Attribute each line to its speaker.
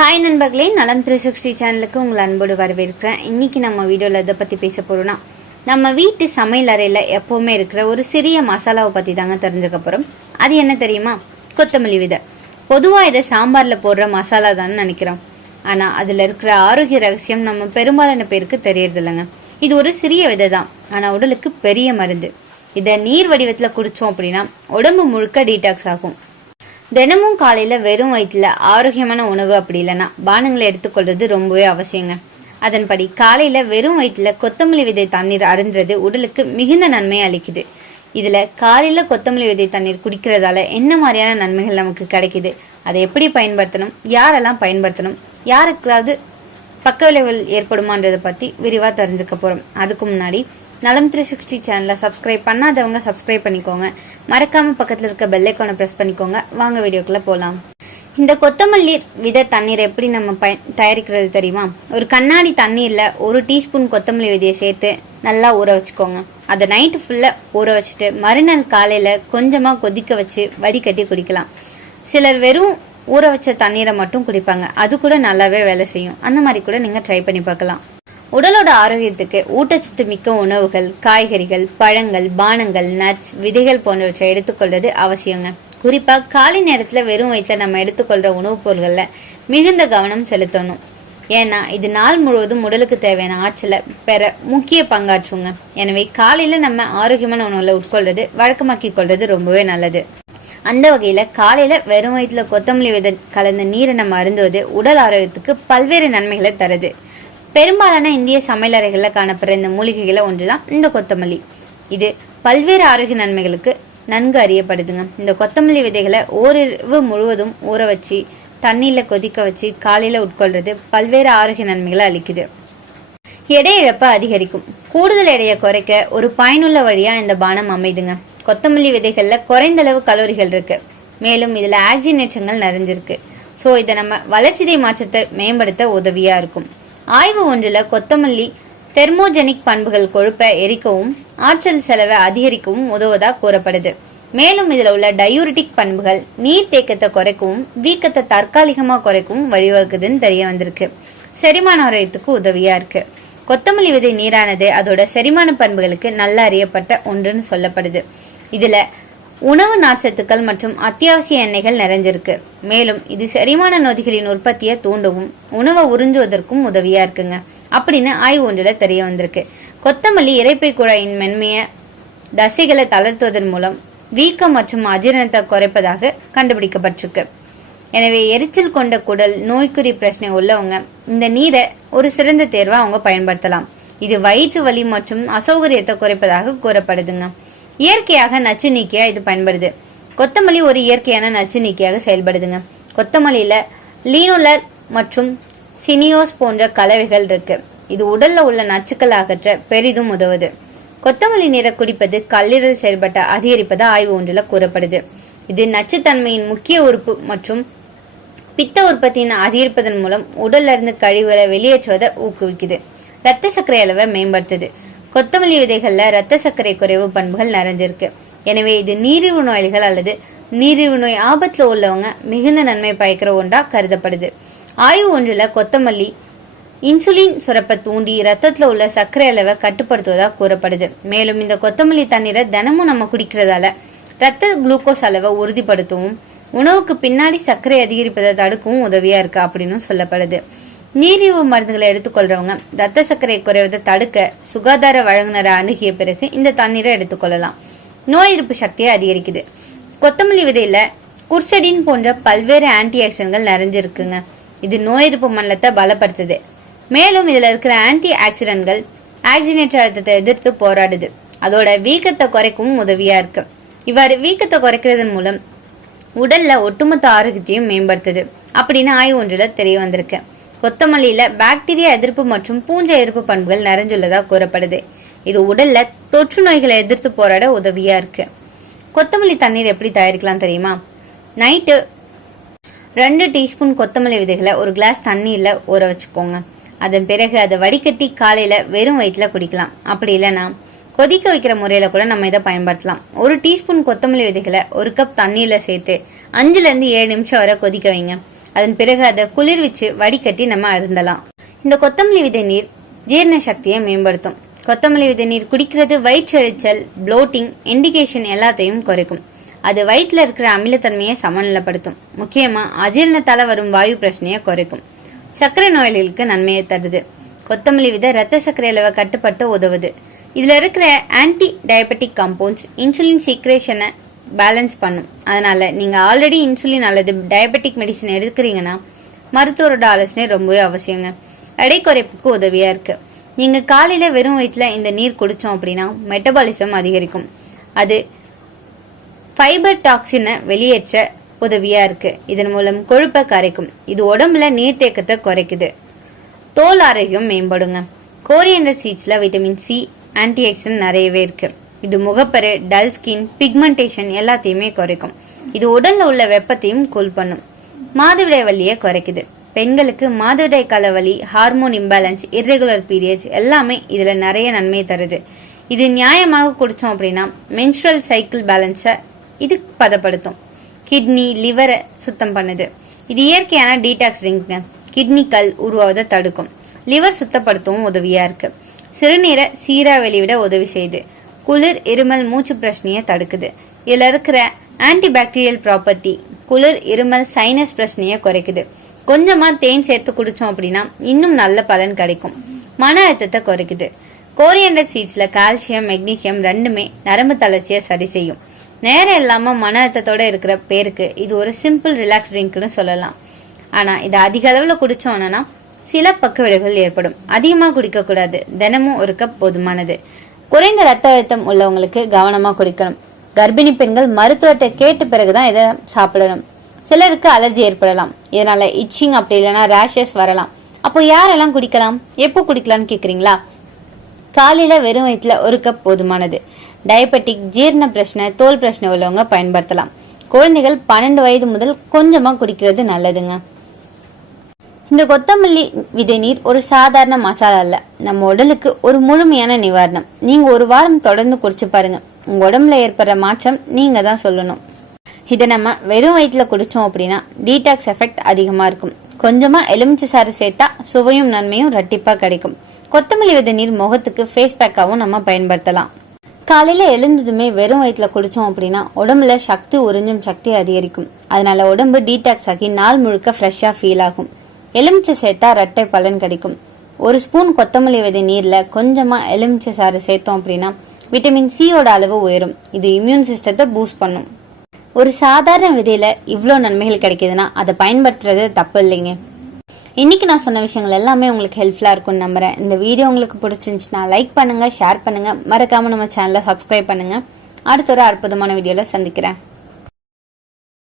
Speaker 1: Hi நண்பர்களே. நலம் three sixty சேனலுக்கு உங்களை அன்போடு வரவேற்கிறேன். இன்னைக்கு நம்ம வீடியோவில் இதை பற்றி பேச போகிறோம்னா நம்ம வீட்டு சமையல் அறையில் எப்போவுமே இருக்கிற ஒரு சிறிய மசாலாவை பற்றி தாங்க தெரிஞ்சுக்க போகிறோம் அது என்ன தெரியுமா? கொத்தமல்லி விதை. பொதுவாக இதை சாம்பாரில் போடுற மசாலா தான் நினைக்கிறோம். ஆனால் அதில் இருக்கிற ஆரோக்கிய ரகசியம் நம்ம பெரும்பாலான பேருக்கு தெரியறதில்லைங்க. இது ஒரு சிறிய விதை தான். ஆனால் உடலுக்கு பெரிய மருந்து. இதை நீர் வடிவத்தில் குடித்தோம் அப்படின்னா உடம்பு முழுக்க டீடாக்ஸ் ஆகும். தினமும் காலையில வெறும் வயிற்றுல ஆரோக்கியமான உணவு அப்படி இல்லைன்னா பானங்களை எடுத்துக்கொள்வது ரொம்பவே அவசியங்க. அதன்படி காலையில் வெறும் வயிற்றில் கொத்தமல்லி விதை தண்ணீர் அருந்துறது உடலுக்கு மிகுந்த நன்மையை அளிக்குது. இதுல காலையில கொத்தமல்லி விதை தண்ணீர் குடிக்கிறதால என்ன மாதிரியான நன்மைகள் நமக்கு கிடைக்குது? அதை எப்படி பயன்படுத்தணும்? யாரெல்லாம் பயன்படுத்தணும்? யாருக்காவது பக்க விளைவுகள் ஏற்படுமான்றதை பற்றி விரிவாக தெரிஞ்சுக்க போகிறோம் அதுக்கு முன்னாடி நலம் த்ரீ சிக்ஸ்டி சேனலை சப்ஸ்கிரைப் பண்ணாதவங்க சப்ஸ்கிரைப் பண்ணிக்கோங்க. மறக்காமல் பக்கத்தில் இருக்க பெல் ப்ரெஸ் பண்ணிக்கோங்க. வாங்க வீடியோக்குள்ளே போகலாம் இந்த கொத்தமல்லி வித தண்ணீர் எப்படி நம்ம பய தயாரிக்கிறது தெரியுமா? ஒரு கண்ணாடி தண்ணீரில் ஒரு டீஸ்பூன் கொத்தமல்லி விதையை சேர்த்து நல்லா ஊற வச்சுக்கோங்க. அதை நைட்டு ஃபுல்லாக ஊற வச்சுட்டு மறுநாள் காலையில் கொஞ்சமாக கொதிக்க வச்சு வடிகட்டி குடிக்கலாம். சிலர் வெறும் ஊற வச்ச தண்ணீரை மட்டும் குடிப்பாங்க. அது கூட நல்லாவே வேலை செய்யும். அந்த மாதிரி கூட நீங்கள் ட்ரை பண்ணி பார்க்கலாம். உடலோட ஆரோக்கியத்துக்கு ஊட்டச்சத்து மிக்க உணவுகள் காய்கறிகள் பழங்கள் பானங்கள் நட்ஸ் விதைகள் போன்றவற்றை எடுத்துக்கொள்வது அவசியங்க. குறிப்பாக காலை நேரத்தில் வெறும் வயிற்றில் நம்ம எடுத்துக்கொள்கிற உணவுப் பொருட்களில் மிகுந்த கவனம் செலுத்தணும். ஏன்னா இது நாள் முழுவதும் உடலுக்கு தேவையான ஆற்றலை பெற முக்கிய பங்காற்றுங்க. எனவே காலையில் நம்ம ஆரோக்கியமான உணவுகளை உட்கொள்வது வழக்கமாக்கி கொள்வது ரொம்பவே நல்லது. அந்த வகையில் காலையில் வெறும் வயிற்றுல கொத்தமல்லி விதை கலந்த நீரை நம்ம அருந்துவது உடல் ஆரோக்கியத்துக்கு பல்வேறு நன்மைகளை தருது. பெரும்பாலான இந்திய சமையலறைகளில் காணப்படுற இந்த மூலிகைகளை ஒன்று தான் இந்த கொத்தமல்லி. இது பல்வேறு ஆரோக்கிய நன்மைகளுக்கு நன்கு அறியப்படுதுங்க. இந்த கொத்தமல்லி விதைகளை ஓரிரவு முழுவதும் ஊற வச்சு தண்ணியில் கொதிக்க வச்சு காலையில் உட்கொள்வது பல்வேறு ஆரோக்கிய நன்மைகளை அளிக்குது. எடை இழப்பை அதிகரிக்கும். கூடுதல் எடையை குறைக்க ஒரு பயனுள்ள வழியாக இந்த பானம் அமைதுங்க. கொத்தமல்லி விதைகளில் குறைந்த அளவு கலோரிகள் இருக்கு. மேலும் இதில் ஆக்சினேற்றங்கள் நிறைஞ்சிருக்கு. ஸோ இதை நம்ம வளர்ச்சிதை மாற்றத்தை மேம்படுத்த உதவியாக இருக்கும். ஆய்வு ஒன்றில் கொத்தமல்லி தெர்மோஜெனிக் பண்புகள் கொழுப்பை எரிக்கவும் ஆற்றல் செலவை அதிகரிக்கவும் உதவுவதாக கூறப்படுது. மேலும் இதில் உள்ள டயூரிட்டிக் பண்புகள் நீர் தேக்கத்தை குறைக்கவும் வீக்கத்தை தற்காலிகமாக குறைக்கவும் வழிவகுக்குதுன்னு தெரிய வந்திருக்கு. செரிமான ஆரோக்கியத்துக்கு உதவியா இருக்கு. கொத்தமல்லி விதை நீரானது அதோட செரிமான பண்புகளுக்கு நல்லா அறியப்பட்ட ஒன்றுன்னு சொல்லப்படுது. இதுல உணவு நார்ச்சத்துக்கள் மற்றும் அத்தியாவசிய எண்ணெய்கள் நிறைஞ்சிருக்கு. மேலும் இது செரிமான நொதிகளின் உற்பத்தியை தூண்டவும் உணவை உறிஞ்சுவதற்கும் உதவியா இருக்குங்க. அப்படின்னு ஆய்வு ஒன்றில் தெரிய வந்திருக்கு. கொத்தமல்லி இறைப்பை குழாயின் மென்மையை தசைகளை தளர்த்துவதன் மூலம் வீக்கம் மற்றும் அஜீரணத்தை குறைப்பதாக கண்டுபிடிக்கப்பட்டிருக்கு. எனவே எரிச்சல் கொண்ட குடல் நோய்க்குறி பிரச்சனை உள்ளவங்க இந்த நீரை ஒரு சிறந்த தேர்வாக அவங்க பயன்படுத்தலாம். இது வயிற்று வலி மற்றும் அசௌகரியத்தை குறைப்பதாக கூறப்படுதுங்க. இயற்கையாக நச்சு நீக்கியா இது பயன்படுது. கொத்தமல்லி ஒரு இயற்கையான நச்சு நீக்கியாக செயல்படுதுங்க. கொத்தமல்லியில லீனுலர் மற்றும் சினியோஸ் போன்ற கலவைகள் இருக்கு. இது உடல்ல உள்ள நச்சுக்கள் அகற்ற பெரிதும் உதவுது. கொத்தமல்லி நீரை குடிப்பது கல்லீரல் செயல்பட்ட அதிகரிப்பதா ஆய்வு ஒன்றில் கூறப்படுது. இது நச்சுத்தன்மையின் முக்கிய உறுப்பு மற்றும் பித்த உற்பத்தியின் அதிகரிப்பதன் மூலம் உடல்ல இருந்து கழிவுகளை வெளியேற்றுவதை ஊக்குவிக்குது. ரத்த சர்க்கரை அளவை மேம்படுத்துது. கொத்தமல்லி விதைகளில் ரத்த சர்க்கரை குறைவு பண்புகள் நிறைஞ்சிருக்கு. எனவே இது நீரிழிவு நோய்கள் அல்லது நீரிழிவு நோய் ஆபத்தில் உள்ளவங்க மிகுந்த நன்மை பயக்கிற ஒன்றாக கருதப்படுது. ஆய்வு ஒன்றில் கொத்தமல்லி இன்சுலின் சுரப்பை தூண்டி ரத்தத்தில் உள்ள சர்க்கரை அளவை கட்டுப்படுத்துவதாக கூறப்படுது. மேலும் இந்த கொத்தமல்லி தண்ணீரை தினமும் நம்ம குடிக்கிறதால ரத்த குளுக்கோஸ் அளவை உறுதிப்படுத்தவும் உணவுக்கு பின்னாடி சர்க்கரை அதிகரிப்பதை தடுக்கவும் உதவியாக இருக்குது அப்படின்னு சொல்லப்படுது. நீரிழிவு மருந்துகளை எடுத்துக்கொள்றவங்க ரத்த சர்க்கரை குறைவதை தடுக்க சுகாதார வழங்குனரை அணுகிய பிறகு இந்த தண்ணீரை எடுத்துக்கொள்ளலாம். நோய் எதிர்ப்பு சக்தியை அதிகரிக்குது. கொத்தமல்லி விதையில குர்சடின் போன்ற பல்வேறு ஆன்டி ஆக்சிடன்கள் நிறைஞ்சிருக்குங்க. இது நோய் எதிர்ப்பு மண்டலத்தை பலப்படுத்துது. மேலும் இதுல இருக்கிற ஆன்டி ஆக்சிடன்ட்கள் ஆக்சினேட்டர் அழுத்தத்தை எதிர்த்து போராடுது. அதோட வீக்கத்தை குறைக்கவும் உதவியா இருக்கு. இவ்வாறு வீக்கத்தை குறைக்கிறதன் மூலம் உடல்ல ஒட்டுமொத்த ஆரோக்கியத்தையும் மேம்படுத்துது. அப்படின்னு ஆய்வு ஒன்றில் தெரிய வந்திருக்கு. கொத்தமல்லியில் பாக்டீரியா எதிர்ப்பு மற்றும் பூஞ்சை எதிர்ப்பு பண்புகள் நிறைஞ்சுள்ளதாக கூறப்படுது. இது உடல்ல தொற்று நோய்களை எதிர்த்து போராட உதவியா இருக்கு. கொத்தமல்லி தண்ணீர் எப்படி தயாரிக்கலாம் தெரியுமா? நைட்டு ரெண்டு டீஸ்பூன் கொத்தமல்லி விதைகளை ஒரு கிளாஸ் தண்ணியில் ஊற வச்சுக்கோங்க. அதன் பிறகு அதை வடிகட்டி காலையில் வெறும் வயிற்றில் குடிக்கலாம். அப்படி இல்லைன்னா கொதிக்க வைக்கிற முறையில் கூட நம்ம இதை பயன்படுத்தலாம். ஒரு டீஸ்பூன் கொத்தமல்லி விதைகளை ஒரு கப் தண்ணியில் சேர்த்து அஞ்சுலேருந்து ஏழு நிமிஷம் வரை கொதிக்க வைங்க. அதன் பிறகு அதை குளிர்விச்சு வடிகட்டி நம்ம அருந்தலாம். இந்த கொத்தமல்லி விதை நீர் ஜீரண சக்தியை மேம்படுத்தும். கொத்தமல்லி விதை நீர் குடிக்கிறது வயிற்றெரிச்சல் ப்ளோட்டிங் இண்டிகேஷன் எல்லாத்தையும் குறைக்கும். அது வயிற்றில் இருக்கிற அமிலத்தன்மையை சமநிலைப்படுத்தும். முக்கியமாக அஜீரணத்தால வரும் வாயு பிரச்சனையை குறைக்கும். சர்க்கரை நோயாளிகளுக்கு நன்மையை தருது. கொத்தமல்லி விதை ரத்த சர்க்கரை அளவை கட்டுப்படுத்த உதவுது. இதில் இருக்கிற ஆன்டி டயபெட்டிக் காம்பவுண்ட்ஸ் இன்சுலின் சீக்ரேஷனை பேலன்ஸ் பண்ணும். அதனால நீங்கள் ஆல்ரெடி இன்சுலின் அல்லது டயபெட்டிக் மெடிசன் எடுக்கிறீங்கன்னா மருத்துவரோட ஆலோசனை ரொம்பவே அவசியங்க. எடை குறைப்புக்கு உதவியாக இருக்குது நீங்கள் காலையில் வெறும் வயிற்றுல இந்த நீர் குடித்தோம் அப்படின்னா மெட்டபாலிசம் அதிகரிக்கும். அது ஃபைபர் டாக்ஸினை வெளியேற்ற உதவியாக இருக்குது இதன் மூலம் கொழுப்பை கரைக்கும். இது உடம்புல நீர்த்தேக்கத்தை குறைக்குது. தோல் ஆரோக்கியம் மேம்படுங்க. கோரியண்டர் சீட்ஸில் விட்டமின் சி ஆன்டி ஆக்சிடென்ட் நிறையவே இருக்குது இது முகப்பரு டல் ஸ்கின் பிக்மெண்டேஷன் எல்லாத்தையுமே குறைக்கும். இது உடல்ல உள்ள வெப்பத்தையும் கூல் பண்ணும். மாதவிடாய் வலியை குறைக்குது. பெண்களுக்கு மாதவிடாய் கால வலி ஹார்மோன் இம்பேலன்ஸ் இர்ரெகுலர் பீரியட்ஸ் எல்லாமே இதுல நிறைய நன்மை தருது. இது நியாயமாக குடிச்சோம் அப்படின்னா மென்ஸ்ட்ரல் சைக்கிள் பேலன்ஸை இது பதப்படுத்தும். கிட்னி லிவரை சுத்தம் பண்ணுது. இது இயற்கையான டீடாக்ஸ் ட்ரிங்க்ங்க கிட்னி கல் உருவாவதை தடுக்கும். லிவர் சுத்தப்படுத்தவும் உதவியா இருக்கு. சிறுநீரை சீரா வெளிவிட உதவி செய்யுது குளிர் இருமல் மூச்சு பிரச்சனையை தடுக்குது. இதில் இருக்கிற ஆன்டிபாக்டீரியல் ப்ராப்பர்ட்டி குளிர் இருமல் சைனஸ் பிரச்சனையை குறைக்குது. கொஞ்சமாக தேன் சேர்த்து குடித்தோம் அப்படின்னா இன்னும் நல்ல பலன் கிடைக்கும். மன அழுத்தத்தை குறைக்குது. கோரியண்டர் சீட்ஸில் கால்சியம் மெக்னீசியம் ரெண்டுமே நரம்பு தளர்ச்சியை சரி செய்யும். நேரம் இல்லாமல் மன அழுத்தத்தோட இருக்கிற பேருக்கு இது ஒரு சிம்பிள் ரிலாக்ஸ் ட்ரிங்க்னு சொல்லலாம். ஆனால் இதை அதிக அளவில் குடிச்சோம்னா சில பக்க விளைவுகள் ஏற்படும். அதிகமாக குடிக்கக்கூடாது. தினமும் ஒரு கப் போதுமானது. குறைந்த ரத்த அழுத்தம் உள்ளவங்களுக்கு கவனமாக குடிக்கணும். கர்ப்பிணி பெண்கள் மருத்துவத்தை கேட்ட பிறகுதான் இதை சாப்பிடணும். சிலருக்கு அலர்ஜி ஏற்படலாம். இதனால இச்சிங் அப்படி இல்லைன்னா ரேஷஸ் வரலாம். அப்போ யாரெல்லாம் குடிக்கலாம்? எப்போ குடிக்கலாம்னு கேட்குறீங்களா காலையில வெறும் வயிற்றுல ஒரு கப் போதுமானது. டயபெட்டிக் ஜீரண பிரச்சனை தோல் பிரச்சனை உள்ளவங்க பயன்படுத்தலாம். குழந்தைகள் பன்னெண்டு வயது முதல் கொஞ்சமா குடிக்கிறது நல்லதுங்க. இந்த கொத்தமல்லி விதை நீர் ஒரு சாதாரண மசாலா அல்ல. நம்ம உடலுக்கு ஒரு முழுமையான நிவாரணம். நீங்க ஒரு வாரம் தொடர்ந்து குடிச்சு பாருங்க. உங்க உடம்புல ஏற்படுற மாற்றம் நீங்க தான் சொல்லணும். இதை நம்ம வெறும் வயிற்றுல குடிச்சோம் அப்படின்னா டீடாக்ஸ் எஃபெக்ட் அதிகமா இருக்கும். கொஞ்சமா எலுமிச்சை சாறு சேர்த்தா சுவையும் நன்மையும் ரெட்டிப்பா கிடைக்கும். கொத்தமல்லி விதைநீர் முகத்துக்கு ஃபேஸ் பேக்காவும் நம்ம பயன்படுத்தலாம். காலையில எழுந்ததுமே வெறும் வயிற்றுல குடிச்சோம் அப்படின்னா உடம்புல சக்தி உறிஞ்சும் சக்தி அதிகரிக்கும். அதனால உடம்பு டீடாக்ஸ் ஆகி நாள் முழுக்க ஃப்ரெஷ்ஷா ஃபீல் ஆகும். எலுமிச்சை சேர்த்தா ரெட்டை பலன் கிடைக்கும். ஒரு ஸ்பூன் கொத்தமல்லி விதை நீரில் கொஞ்சமாக எலுமிச்சை சாறு சேர்த்தோம் அப்படின்னா விட்டமின் சியோட அளவு உயரும். இது இம்யூன் சிஸ்டத்தை பூஸ்ட் பண்ணும். ஒரு சாதாரண விதையில இவ்வளோ நன்மைகள் கிடைக்குதுன்னா அதை பயன்படுத்துறது தப்பு இல்லைங்க. இன்னைக்கு நான் சொன்ன விஷயங்கள் எல்லாமே உங்களுக்கு ஹெல்ப்ஃபுல்லாக இருக்கும்னு நம்புறேன். இந்த வீடியோ உங்களுக்கு பிடிச்சிருந்துச்சுன்னா லைக் பண்ணுங்கள் ஷேர் பண்ணுங்கள் மறக்காம நம்ம சேனலை சப்ஸ்கிரைப் பண்ணுங்கள் அடுத்த ஒரு அற்புதமான வீடியோவில் சந்திக்கிறேன்.